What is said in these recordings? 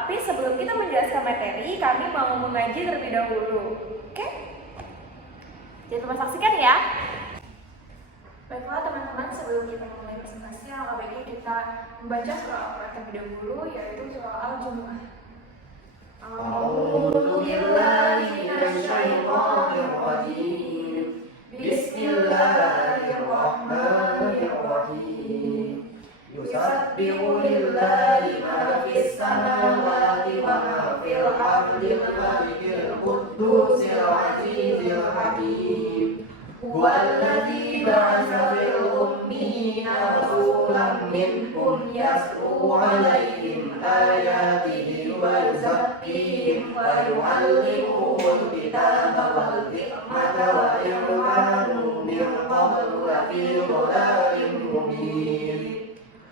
Tapi sebelum kita menjelaskan materi, kami mau mengaji terlebih dahulu. Oke? Jangan lupa saksikan ya. Baiklah teman-teman, sebelum kita mulai presentasi, alangkah baiknya kita membaca surah Al-Quran terlebih dahulu, yaitu surah Al-Jumu'ah. A'udzu billahi minasyaitonir rajim. Bismillahirrahmanirrahim. Yusabbihu lillahi ma fis samawati wa ma fil ardi al-malikil quddusir azizil hakim. Huwallazi ba'atsa fil ummiyina rasulan minhum yatlu 'alaihim ayatihi wa yuzakkihim wa yu'allimuhumul kitaba wal hikmata wa in kanu min qablu lafi dhalalin mubin.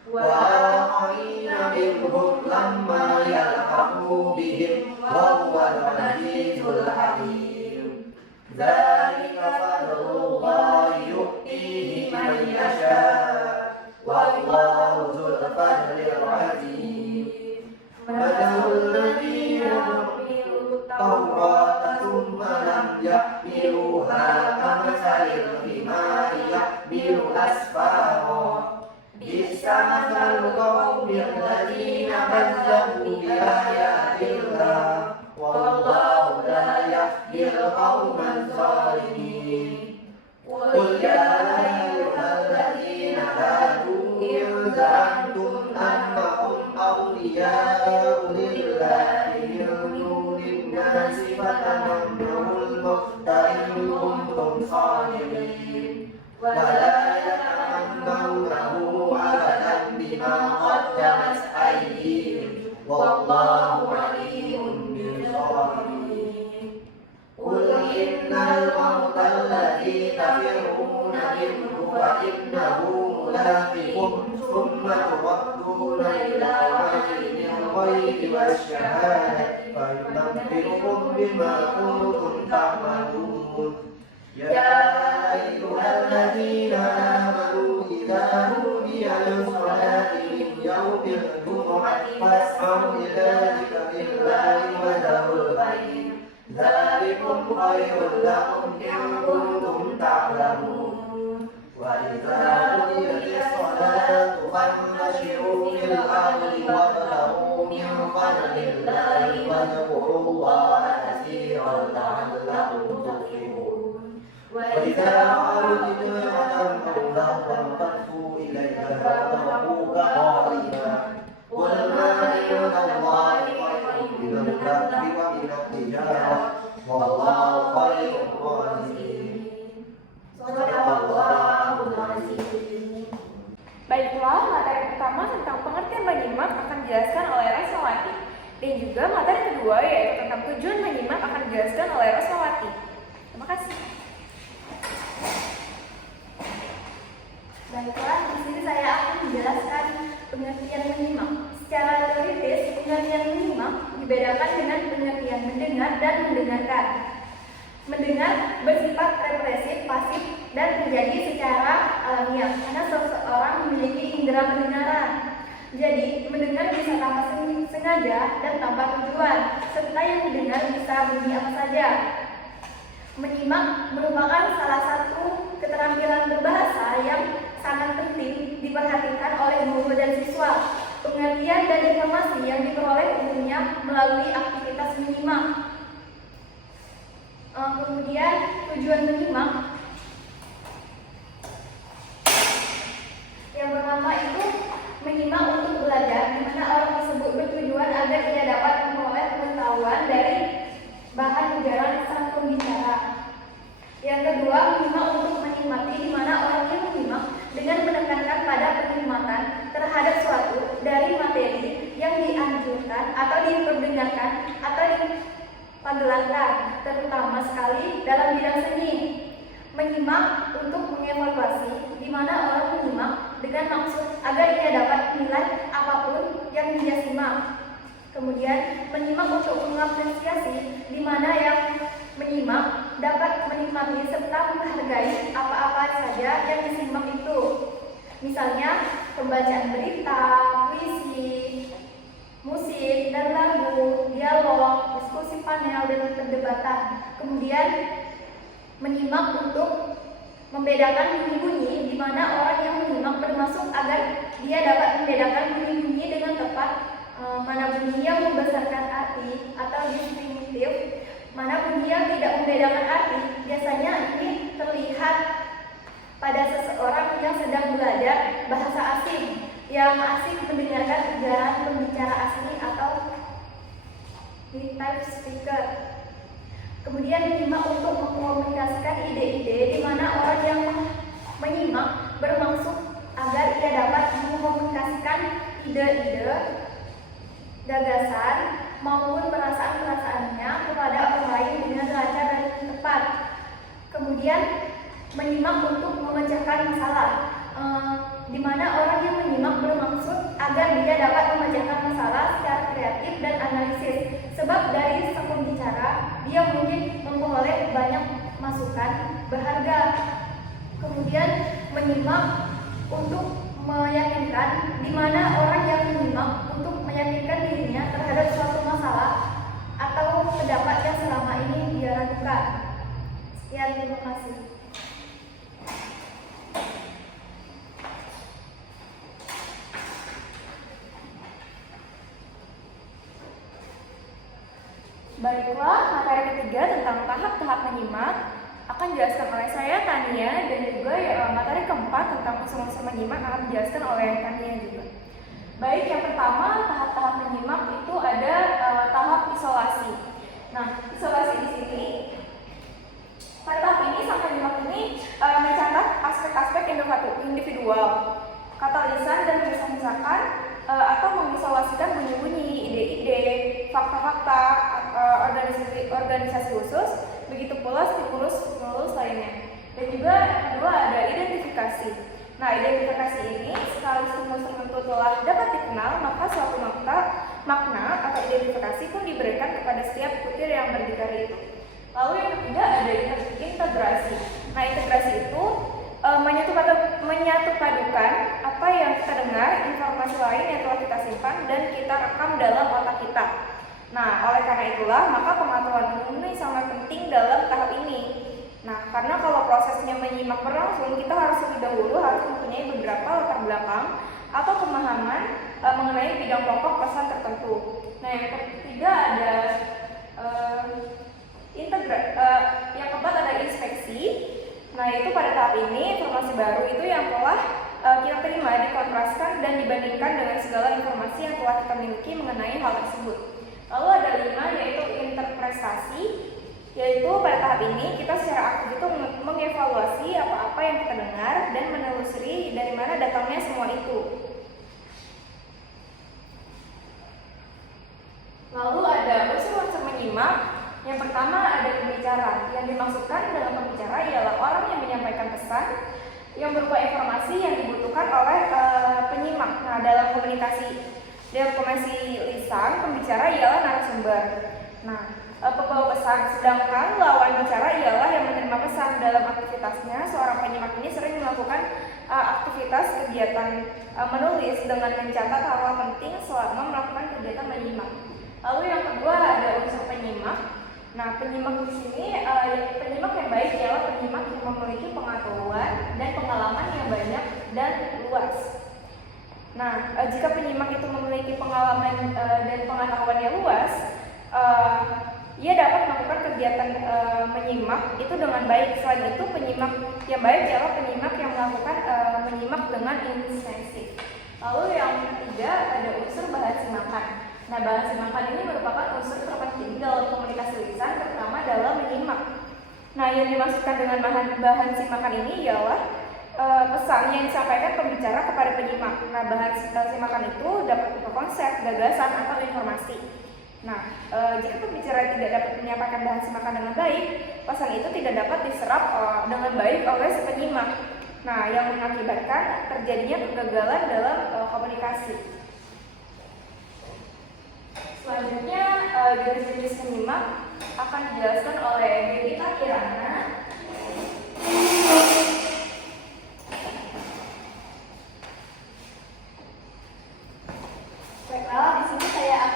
Wa akharina minhum lamma yalhaqu bihim wa huwal azizul hakim. Dzalika fadlullahi yu'tihi man yasha' wallahu dzul fadlil 'azim. Mathalul ladzina humilut tawrata tsumma lam yahmiluha kamathalil himari yahmilu asfara. Bi'sa mathalul qaumil ladzina kazzabu bi ayatillah. Wallahu la yahdil qauman zalimin. Qul ya ayyuhalladzina hadu in za'amtum annakum awliya'u lillahi min dunin nasi fatamannawul mauta in kuntum shadiqin. Wa la yatamannawnahu abadan bima qaddamat aydihim. Wallahu alimun Qul innal mauta alladzi tafirruna minhu fa innahu mulaqikum thumma turadduna ila alimil ghaibi wasyahadati fa yunabbi'ukum bima kuntum ta'malun. Ya ayyuhalladzina amanu idza nudiya lis-salati min yawmil jumu'ati fas'au ila dzikrillahi wa dharul bai'a. Dzalikum khairul lakum in kuntum ta'lamun. Wa idza qudiyatis shalatu fantashiru fil ardi wabtaghu min fadlillahi wadhkurullaha katsiran la'allakum tuflihun. Wa idza qalu tijaratan fanfaddu ilayha wa qaliba. Qul ma indallahi khairun minal lahwi wa minat tijarah. Wallahu khairur raziqin. Shadaqallahul azim. Baiklah, materi pertama tentang pengertian menyimak akan dijelaskan oleh Rasmawati. Dan juga materi kedua yaitu tentang tujuan menyimak akan dijelaskan oleh Rasmawati. Terima kasih. Baiklah, di sini saya akan menjelaskan pengertian menyimak. Secara teoritis, pengertian menyimak dibedakan dengan pengertian mendengar dan mendengarkan. Mendengar bersifat represif, pasif, dan terjadi secara alamiah karena seseorang memiliki indera pendengaran. Jadi, mendengar bisa tanpa sengaja dan tanpa tujuan, serta yang didengar bisa bunyi apa saja. Menyimak merupakan salah satu keterampilan berbahasa yang sangat penting diperhatikan oleh guru dan siswa. Pengertian dan informasi yang diperoleh umumnya melalui aktivitas menyimak. Kemudian tujuan menyimak. Yang pertama itu menyimak untuk belajar, di mana orang tersebut bertujuan agar ia dapat memperoleh pengetahuan dari bahan ujaran sang pembicara. Yang kedua, menyimak untuk menikmati, di mana orang yang menyimak dengan menekankan pada penikmatan terhadap suatu dari materi yang dianjurkan atau diperdengarkan atau dipagelarkan, terutama sekali dalam bidang seni. Menyimak untuk mengevaluasi, di mana orang menyimak dengan maksud agar ia dapat menilai apapun yang dia simak. Kemudian menyimak untuk mengapresiasi, di mana yang menyimak dapat menikmati serta menghargai apa-apa saja yang disimak itu. Misalnya pembacaan berita, puisi, musik dan lagu, dialog, diskusi panel, dan perdebatan. Kemudian menyimak untuk membedakan bunyi-bunyi di mana orang yang menyimak bermaksud agar dia dapat membedakan bunyi-bunyi dengan tepat, mana bunyi yang membesarkan arti atau distinktif, mana bunyi yang tidak membedakan arti. Biasanya ini terlihat pada seseorang yang sedang belajar bahasa asing, yang asik mendengarkan ujaran pembicara asing atau native speaker. Kemudian menyimak untuk mengkomunikasikan ide-ide di mana orang yang menyimak bermaksud agar ia dapat mengkomunikasikan ide-ide, gagasan maupun perasaan-perasaannya kepada orang lain dengan lancar dan tepat. Kemudian menyimak untuk memecahkan masalah, di mana orang yang menyimak bermaksud agar dia dapat memecahkan masalah secara kreatif dan analisis. Sebab dari sang pembicara dia mungkin memperoleh banyak masukan berharga. Kemudian menyimak untuk meyakinkan, di mana orang yang menyimak untuk meyakinkan dirinya terhadap suatu masalah atau pendapat yang selama ini dia lakukan. Sekian, terima kasih. Baiklah, materi ketiga tentang tahap-tahap menyimak akan dijelaskan oleh saya, Tania, dan juga materi keempat tentang unsur-unsur menyimak akan dijelaskan oleh Tania juga. Baik, yang pertama tahap-tahap menyimak itu ada tahap isolasi. Nah, isolasi di sini pada tahap ini sang penyimak ini mencatat aspek-aspek individual, kata lisan dan memisah-misahkan atau mengisolasikan bunyi-bunyi, ide-ide, fakta-fakta, organisasi khusus, begitu pula stimulus lainnya. Dan juga kedua ada identifikasi. Nah, identifikasi ini sekali stimulus tertentu telah dapat dikenal, maka suatu makna atau identifikasi pun diberikan kepada setiap butir yang berdikari itu. Lalu yang ketiga ada integrasi. Nah, integrasi itu menyatupadukan apa yang kita dengar, informasi lain yang telah kita simpan dan kita rekam dalam otak kita. Nah, oleh karena itulah maka pengetahuan umum ini sangat penting dalam tahap ini. Nah, karena kalau prosesnya menyimak berlangsung, kita harus lebih dahulu harus mempunyai beberapa latar belakang atau pemahaman mengenai bidang pokok pesan tertentu. Nah, yang ketiga ada yang keempat ada inspeksi. Nah, itu pada tahap ini informasi baru itu yang telah kita terima dikontraskan dan dibandingkan dengan segala informasi yang telah kita miliki mengenai hal tersebut. Lalu ada 5 yaitu interpretasi, yaitu pada tahap ini kita secara aktif itu mengevaluasi apa-apa yang kita dengar dan menelusuri dari mana datangnya semua itu. Lalu ada unsur-unsur menyimak. Yang pertama ada pembicara. Yang dimaksudkan dalam pembicara ialah orang yang menyampaikan pesan yang berupa informasi yang dibutuhkan oleh penyimak. Nah, dalam komunikasi lisan, pembicara ialah narasumber. Nah, pembawa pesan, sedangkan lawan bicara ialah yang menerima pesan. Dalam aktivitasnya, seorang penyimak ini sering melakukan aktivitas kegiatan menulis dengan mencatat hal-hal penting selama melakukan kegiatan menyimak. Lalu yang kedua ada unsur penyimak. Nah, penyimak di sini, penyimak yang baik ialah penyimak yang memiliki pengetahuan dan pengalaman yang banyak dan luas. Nah, jika penyimak itu memiliki pengalaman dan pengetahuan yang luas, ia dapat melakukan kegiatan menyimak itu dengan baik. Selain itu, penyimak yang baik ialah penyimak yang melakukan menyimak dengan intensif. Lalu yang ketiga ada unsur bahan simakan. Nah, bahan simakan ini merupakan unsur terpenting dalam komunikasi lisan, terutama dalam menyimak. Nah, yang dimaksudkan dengan bahan simakan ini ialah pesan yang disampaikan pembicara kepada penyimak. Nah, bahan simakan itu dapat berupa konsep, gagasan, atau informasi. Nah, jika pembicara tidak dapat menyampaikan bahan simakan dengan baik, pesan itu tidak dapat diserap dengan baik oleh si penyimak. Nah, yang mengakibatkan terjadinya kegagalan dalam komunikasi. Selanjutnya, jenis-jenis penyimak akan dijelaskan oleh Devita Kirana. Baiklah, di sini saya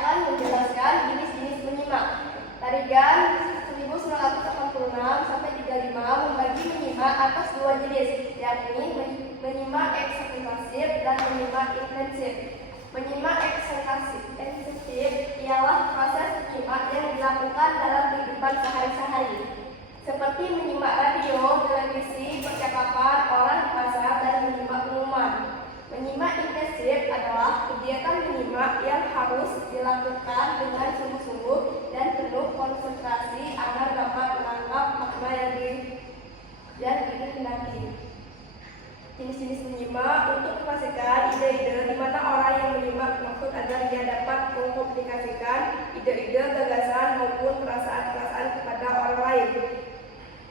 mengkomunikasikan ide-ide, gagasan maupun perasaan-perasaan kepada orang lain.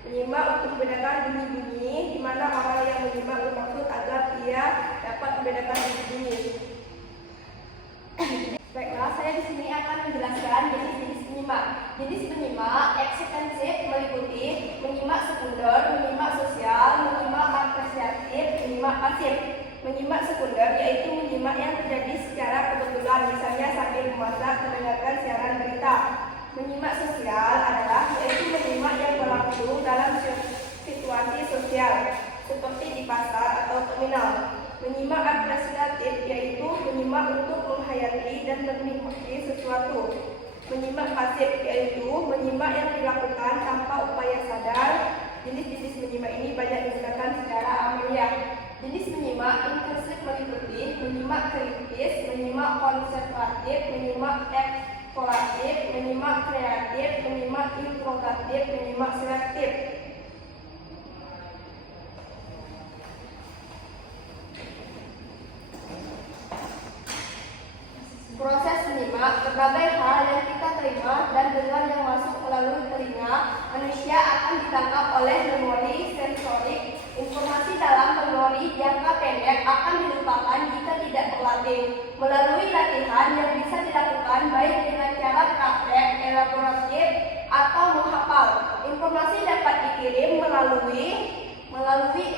Menyimak untuk membedakan bunyi-bunyi, di mana orang yang menyimak bermaksud agar ia dapat membedakan bunyi-bunyi. Baiklah, saya di sini akan menjelaskan jenis-jenis menyimak. Jenis menyimak ekstensif meliputi menyimak sekunder, menyimak sosial, menyimak apresiatif, menyimak pasif. Menyimak sekunder yaitu menyimak yang terjadi secara kebetulan, misalnya sambil memasak, mendengarkan siaran berita. Menyimak sosial adalah yaitu menyimak yang berlangsung dalam situasi sosial, seperti di pasar atau terminal. Menyimak apresiatif yaitu menyimak untuk menghayati dan menikmati sesuatu. Menyimak pasif yaitu menyimak yang dilakukan tanpa upaya sadar. Jenis-jenis menyimak ini banyak digunakan secara amaliah. Jenis menyimak inklusif meliputi menyimak kritis, menyimak konservatif, menyimak eksploratif, menyimak kreatif, menyimak interrogatif, menyimak selektif. Proses menyimak, berbagai hal yang kita terima dan dengar yang masuk melalui telinga manusia akan ditangkap oleh memori sensorik. Informasi dalam memori jangka pendek akan dilupakan jika tidak berlatih. Melalui latihan yang bisa dilakukan baik dengan cara praktek, elaboratif, atau menghafal. Informasi dapat dikirim melalui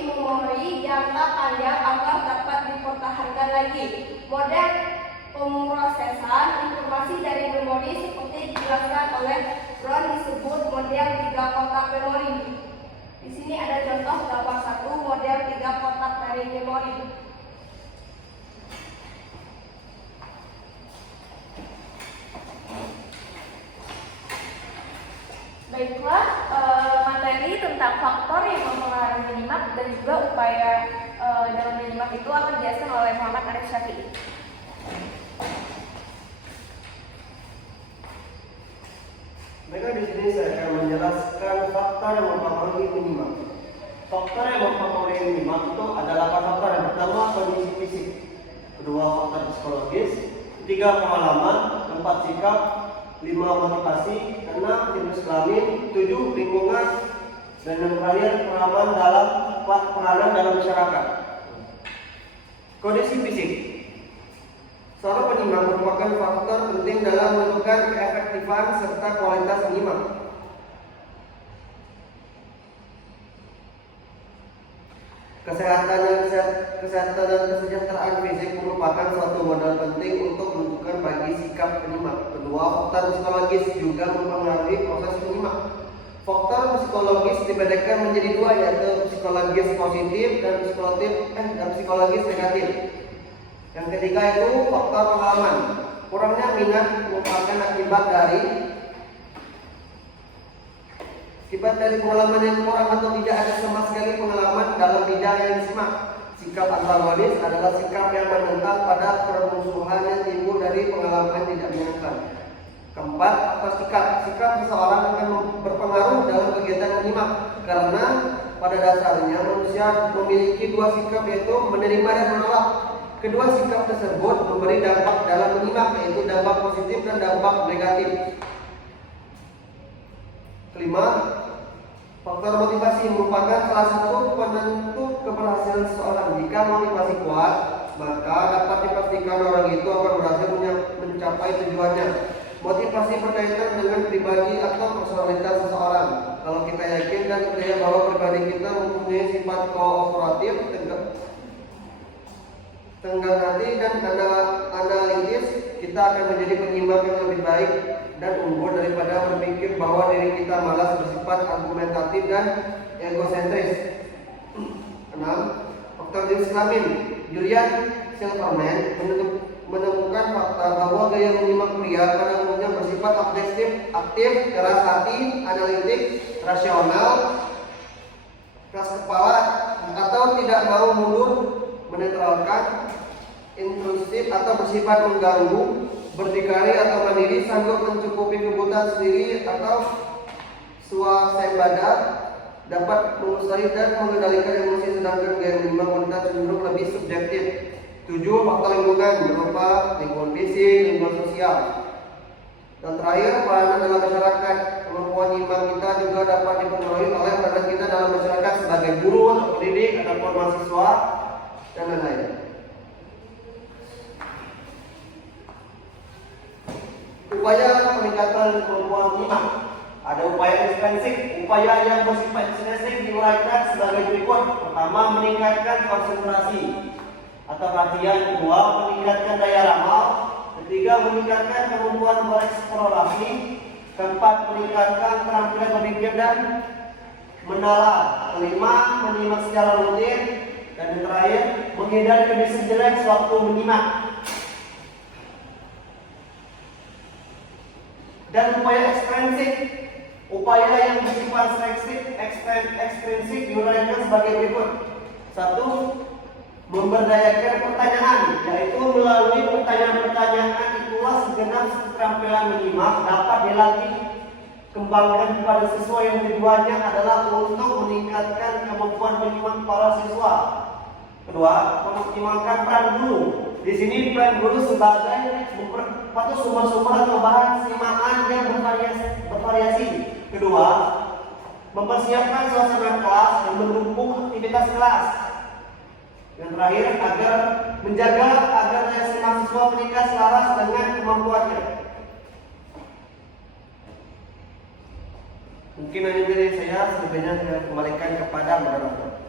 memori jangka panjang agar dapat dipertahankan lagi. Model pemrosesan informasi dari memori seperti dijelaskan oleh Brown disebut model 3 kotak memori. Di sini ada contoh gambar 1 model 3 kotak dari memori. Baiklah, materi tentang faktor yang mempengaruhi menyimak dan juga upaya dalam menyimak itu akan dijelaskan oleh Muhammad Arif Syafi'i. Baiklah, di sini saya akan menjelaskan faktor yang mempengaruhi menyimak. Faktor yang mempengaruhi menyimak itu adalah faktor yang pertama kondisi fisik, kedua faktor psikologis, ketiga pengalaman, keempat sikap, 5 motivasi, 6 jenis kelamin, 7 lingkungan, dan yang terakhir peranan dalam masyarakat. Kondisi fisik. Seorang penyimak merupakan faktor penting dalam menentukan keefektifan serta kualitas menyimak. Kesehatan dan kesejahteraan fisik merupakan suatu modal penting untuk menentukan bagi sikap penyimak. Kedua, faktor psikologis juga mempengaruhi proses menyimak. Faktor psikologis dibedakan menjadi dua, yaitu psikologis positif dan psikologis negatif. Yang ketiga itu faktor pengalaman. Kurangnya minat merupakan akibat dari pengalaman yang kurang atau tidak ada sama sekali pengalaman dalam bidang yang disimak. Sikap antagonis adalah sikap yang menentang pada permusuhan yang timbul dari pengalaman tidak menyenangkan. Keempat, faktor sikap. Sikap seseorang akan berpengaruh dalam kegiatan menyimak karena pada dasarnya manusia memiliki dua sikap, yaitu menerima dan menolak. Kedua sikap tersebut memberi dampak dalam menyimak, yaitu dampak positif dan dampak negatif. Kelima, faktor motivasi merupakan salah satu penentu keberhasilan seseorang. Jika motivasi kuat, maka dapat dipastikan orang itu akan berhasil mencapai tujuannya. Motivasi berkaitan dengan pribadi atau personalitas seseorang. Kalau kita yakin dan percaya bahwa pribadi kita mempunyai sifat kooperatif, tenggang hati dan analitis, kita akan menjadi penyimak yang lebih baik dan unggul daripada berpikir bahwa diri kita malas, bersifat argumentatif dan egosentris. 6. Faktor jenis kelamin. Julian Silverman menemukan fakta bahwa gaya menyimak pria pada umumnya bersifat objektif, aktif, keras hati, analitik, rasional, keras kepala, atau tidak mau mundur, menetralkan, intrusif atau bersifat mengganggu, berdikari atau mandiri, sanggup mencukupi kebutuhan sendiri atau swasembada, dapat menguasai dan mengendalikan emosi, sedangkan gaya menyimak wanita cenderung lebih subjektif. 7. Faktor lingkungan berupa lingkungan fisik, lingkungan sosial. Dan terakhir, peranan dalam masyarakat. Kemampuan nyimak kita juga dapat dipengaruhi oleh peran kita dalam masyarakat sebagai guru atau pendidik ataupun mahasiswa dan lain-lain. Upaya peningkatan kemampuan nyimak. Ada upaya ekstensif. Upaya yang bersifat ekstensif diuraikan sebagai berikut. Pertama, meningkatkan konsentrasi atau perhatian. Kedua, meningkatkan daya ramal. Ketiga, meningkatkan kemampuan bereksplorasi. Keempat, meningkatkan keterampilan berpikir dan menalar. Kelima, menyimak secara rutin. Dan yang terakhir, menghindari kondisi jelek sewaktu menyimak. Dan upaya ekstrinsik. Upaya yang bersifat ekstrinsik diuraikan sebagai berikut. 1. Memberdayakan pertanyaan, yaitu melalui pertanyaan-pertanyaan itulah segenap keterampilan menyimak dapat dilatih kembangkan kepada siswa yang tujuannya adalah untuk meningkatkan kemampuan menyimak para siswa. Kedua, mengoptimalkan peran guru. Di sini peran guru sebagai sumber-sumber atau bahan simaan yang bervariasi. Kedua, mempersiapkan suasana kelas dan mendukung aktivitas kelas. Yang terakhir, agar menjaga agar daya mahasiswa meningkat selaras dengan kemampuannya. Mungkin hanya dari saya, selebihnya saya kembalikan kepada moderator.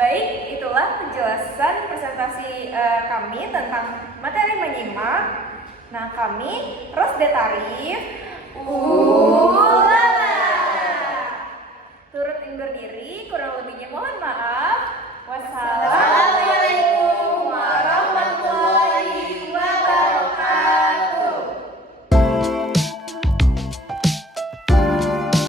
Baik, itulah penjelasan presentasi kami tentang materi menyimak. Nah, kami Rosde Tarif